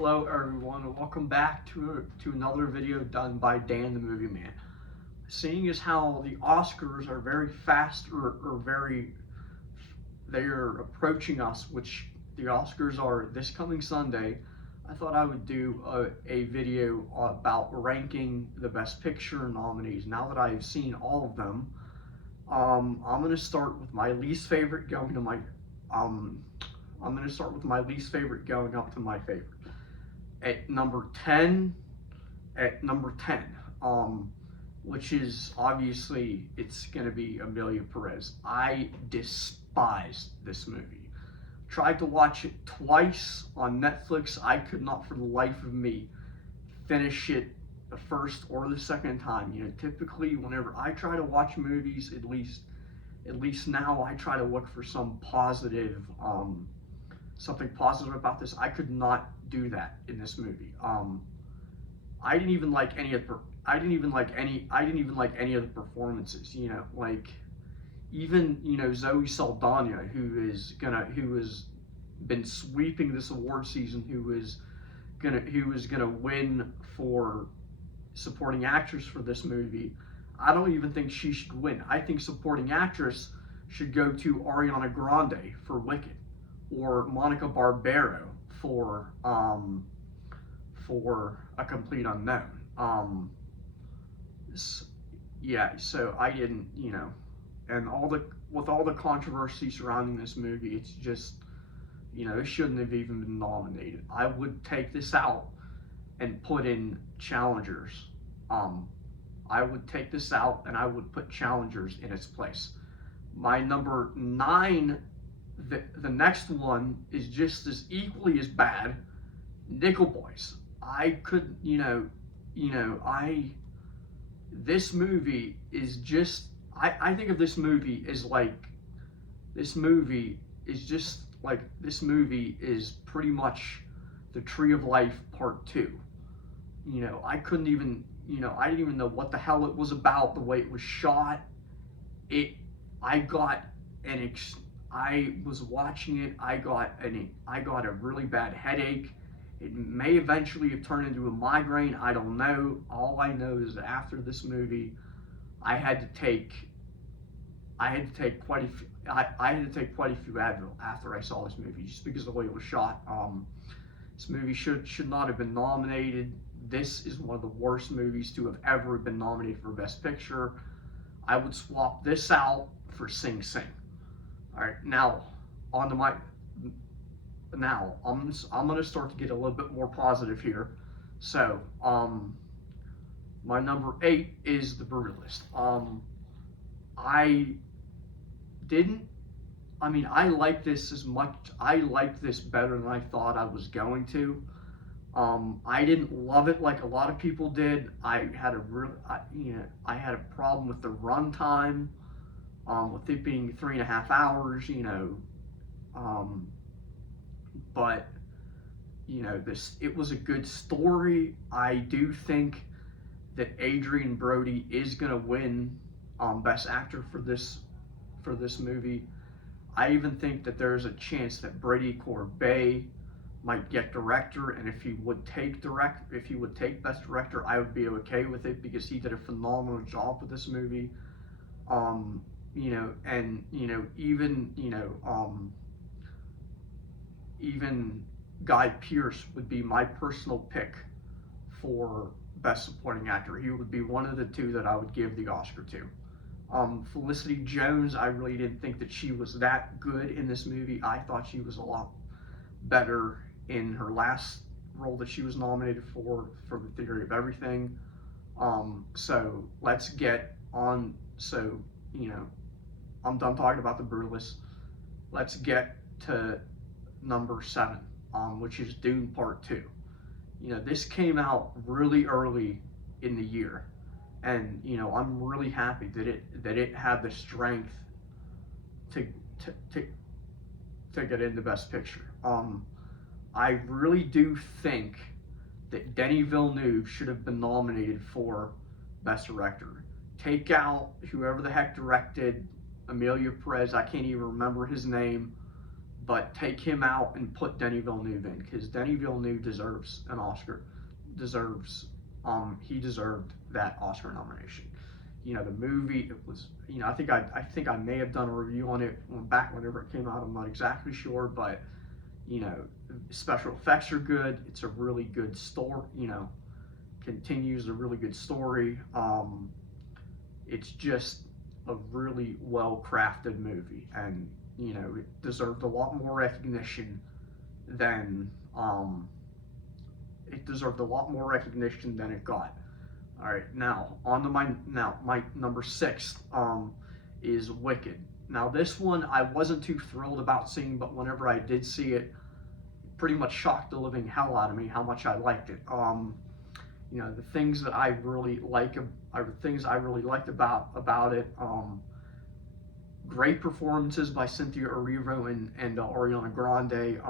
Hello everyone, and welcome back to another video done by Dan the Movie Man. Seeing as how the Oscars are very fast they're approaching us, which the Oscars are this coming Sunday, I thought I would do a video about ranking the Best Picture nominees. Now that I've seen all of them, I'm going to start with my least favorite going to my I'm going to start with my least favorite going up to my favorite. At number 10, which is obviously it's going to be Amelia Perez. I despise this movie. Tried to watch it twice on Netflix. I could not for the life of me finish it the first or the second time. You know, typically whenever I try to watch movies, at least now I try to look for some positive, something positive about this. I could not do that in this movie. I didn't even like any of the performances. You know, like even Zoe Saldana, who has been sweeping this award season, who is gonna win for supporting actress for this movie. I don't even think she should win. I think supporting actress should go to Ariana Grande for Wicked, or Monica Barbero for A Complete Unknown. So I didn't, and with all the controversy surrounding this movie, it's just, it shouldn't have even been nominated. I would take this out and put in challengers. I would take this out and I would put challengers in its place. My number 9, the next one is just as equally as bad. Nickel Boys. This movie is just, I think of this movie as this movie is pretty much the Tree of Life Part 2. I didn't even know what the hell it was about, the way it was shot. I was watching it, I got a really bad headache. It may eventually have turned into a migraine, I don't know. All I know is that after this movie, I had to take quite a few Advil after I saw this movie, just because of the way it was shot. This movie should not have been nominated. This is one of the worst movies to have ever been nominated for Best Picture. I would swap this out for Sing Sing. All right, now I'm going to start to get a little bit more positive here. So, my number 8 is The Brutalist. I like this better than I thought I was going to. I didn't love it like a lot of people did. I had a problem with the runtime, with it being 3.5 hours, but it was a good story. I do think that Adrien Brody is gonna win Best Actor for this movie. I even think that there's a chance that Brady Corbet might get director, and if he would take Best Director, I would be okay with it, because he did a phenomenal job with this movie. Even Guy Pearce would be my personal pick for Best Supporting Actor. He would be one of the two that I would give the Oscar to. Felicity Jones, I really didn't think that she was that good in this movie. I thought she was a lot better in her last role that she was nominated for The Theory of Everything. So let's get on. So, I'm done talking about The Brutalist. Let's get to number 7, which is Dune Part 2. This came out really early in the year, and I'm really happy that it had the strength to get into Best Picture. I really do think that Denis Villeneuve should have been nominated for Best Director. Take out whoever the heck directed Amelia Perez, I can't even remember his name, but take him out and put Denis Villeneuve in, because Denis Villeneuve deserves an Oscar. Deserves he deserved that Oscar nomination. The movie, it was, I think I may have done a review on it back whenever it came out. I'm not exactly sure, but you know, special effects are good. It's a really good story. Continues a really good story. It's just a really well crafted movie, and it deserved a lot more recognition than it got. All right, now on to my number six is Wicked. Now this one I wasn't too thrilled about seeing, but whenever I did see it, pretty much shocked the living hell out of me how much I liked it. The things that I really like are the things I really liked about it. Great performances by Cynthia Erivo and Ariana Grande.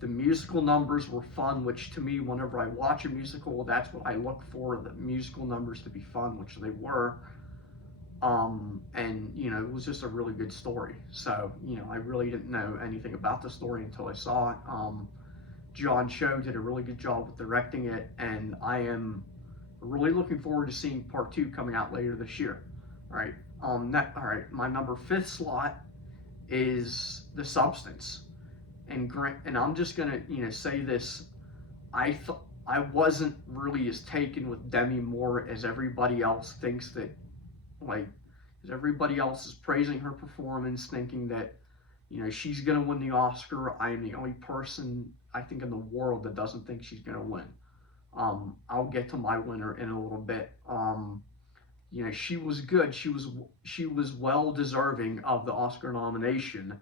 The musical numbers were fun, which to me, whenever I watch a musical, that's what I look for, the musical numbers to be fun, which they were. And it was just a really good story. So, I really didn't know anything about the story until I saw it. John Cho did a really good job with directing it, and I am really looking forward to seeing part 2 coming out later this year. All right. All right. My number 5th slot is The Substance. And I'm just gonna say this. I wasn't really as taken with Demi Moore as everybody else thinks that, like, as everybody else is praising her performance, thinking that she's gonna win the Oscar. I am the only person I think in the world that doesn't think she's gonna win. I'll get to my winner in a little bit. She was good. She was well deserving of the Oscar nomination.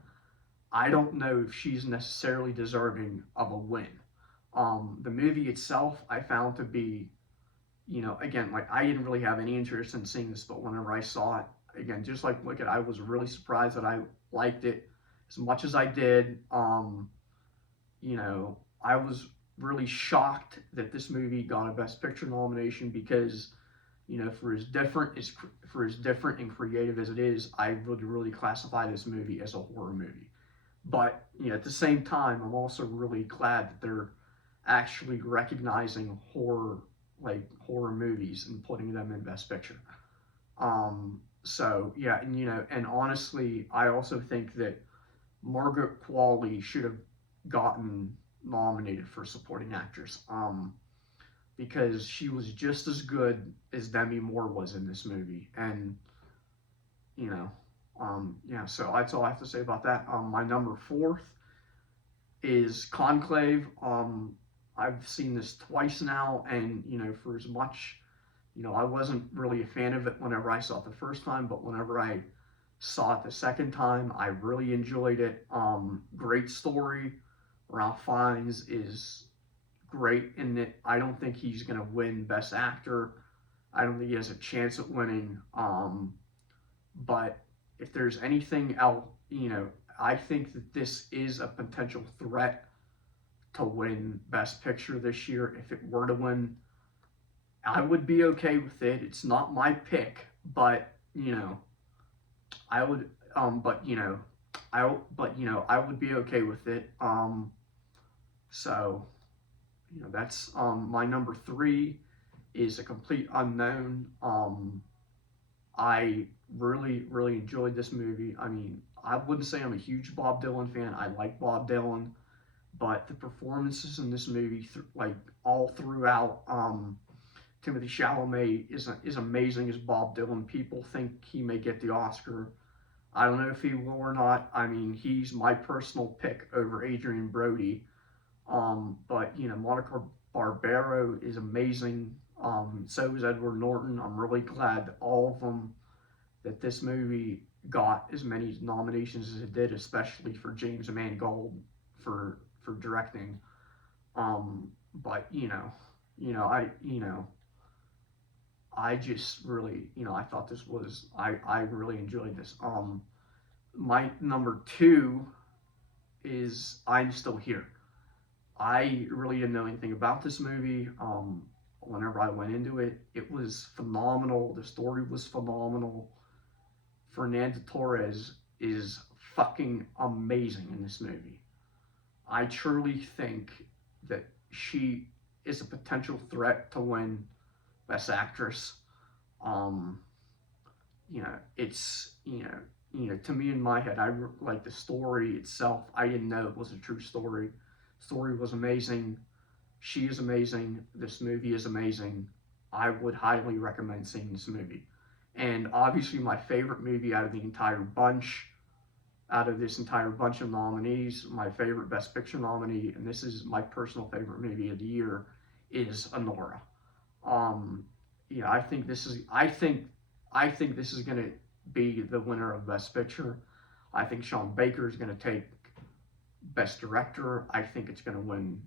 I don't know if she's necessarily deserving of a win. The movie itself, I found to be, again, like, I didn't really have any interest in seeing this, but whenever I saw it, again, just like Wicked, I was really surprised that I liked it as much as I did. I was really shocked that this movie got a Best Picture nomination because, for as different and creative as it is, I would really classify this movie as a horror movie. But at the same time, I'm also really glad that they're actually recognizing horror movies and putting them in Best Picture. So yeah, and honestly, I also think that Margaret Qualley should have gotten nominated for supporting actress, because she was just as good as Demi Moore was in this movie, and yeah, so that's all I have to say about that. My number 4th is Conclave. I've seen this twice now, and for as much, I wasn't really a fan of it whenever I saw it the first time, but whenever I saw it the second time, I really enjoyed it. Great story. Ralph Fiennes is great in it. I don't think he's gonna win Best Actor. I don't think he has a chance at winning. But if there's anything else, I think that this is a potential threat to win Best Picture this year. If it were to win, I would be okay with it. It's not my pick, but I would, I would be okay with it. So, that's my number 3 is A Complete Unknown. I really, really enjoyed this movie. I mean, I wouldn't say I'm a huge Bob Dylan fan. I like Bob Dylan, but the performances in this movie, all throughout, Timothée Chalamet is amazing as Bob Dylan. People think he may get the Oscar. I don't know if he will or not. I mean, he's my personal pick over Adrian Brody. But Monica Barbaro is amazing. So is Edward Norton. I'm really glad that all of them, that this movie got as many nominations as it did, especially for James Mangold for directing. But I just really, I thought this was, I really enjoyed this. My number 2 is I'm Still Here. I really didn't know anything about this movie. Whenever I went into it, it was phenomenal. The story was phenomenal. Fernando Torres is fucking amazing in this movie. I truly think that she is a potential threat to win Best Actress. Um, it's to me in my head, like the story itself. I didn't know it was a true story. Story was amazing. She is amazing. This movie is amazing. I would highly recommend seeing this movie. And obviously, my favorite movie out of this entire bunch of nominees, my favorite Best Picture nominee, and this is my personal favorite movie of the year, is Anora. Um, I think this is going to be the winner of Best Picture. I think Sean Baker is going to take Best Director. I think it's going to win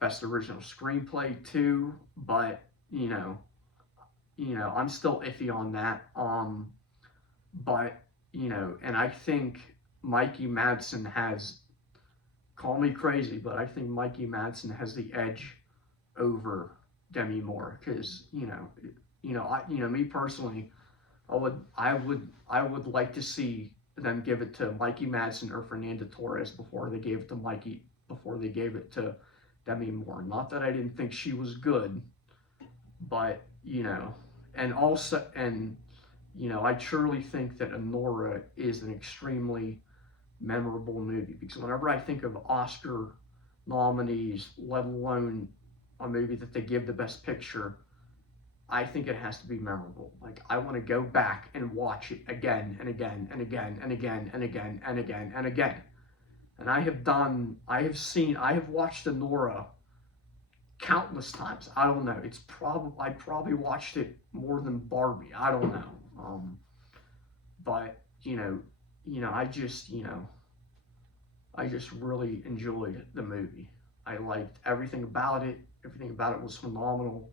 Best Original Screenplay too. But I'm still iffy on that. But and I think Mikey Madsen has. Call me crazy, but I think Mikey Madsen has the edge over Demi Moore because me personally, I would like to see them give it to Mikey Madsen or Fernando Torres before they gave it to Demi Moore. Not that I didn't think she was good, but and also I truly think that Anora is an extremely memorable movie because whenever I think of Oscar nominees, let alone a movie that they give the Best Picture, I think it has to be memorable. Like I want to go back and watch it again and again and again and again and again and again and again. And I have watched Anora countless times. I don't know. I probably watched it more than Barbie. I don't know. But I just really enjoyed the movie. I liked everything about it. Everything about it was phenomenal.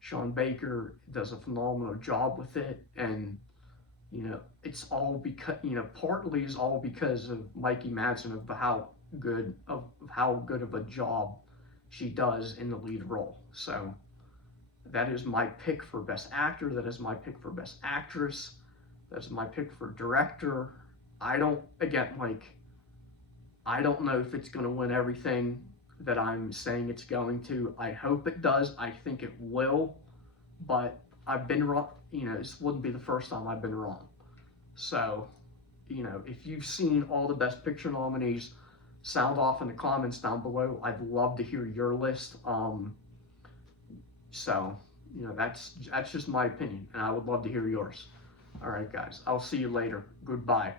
Sean Baker does a phenomenal job with it, and it's all because partly is all because of Mikey Madsen of how good of a job she does in the lead role. So that is my pick for Best Actor. That is my pick for Best Actress. That's my pick for Director. I don't know if it's going to win everything that I'm saying it's going to. I hope it does. I think it will, but I've been wrong. This wouldn't be the first time I've been wrong. So, if you've seen all the Best Picture nominees, sound off in the comments down below. I'd love to hear your list. So, that's just my opinion, and I would love to hear yours. All right, guys. I'll see you later. Goodbye.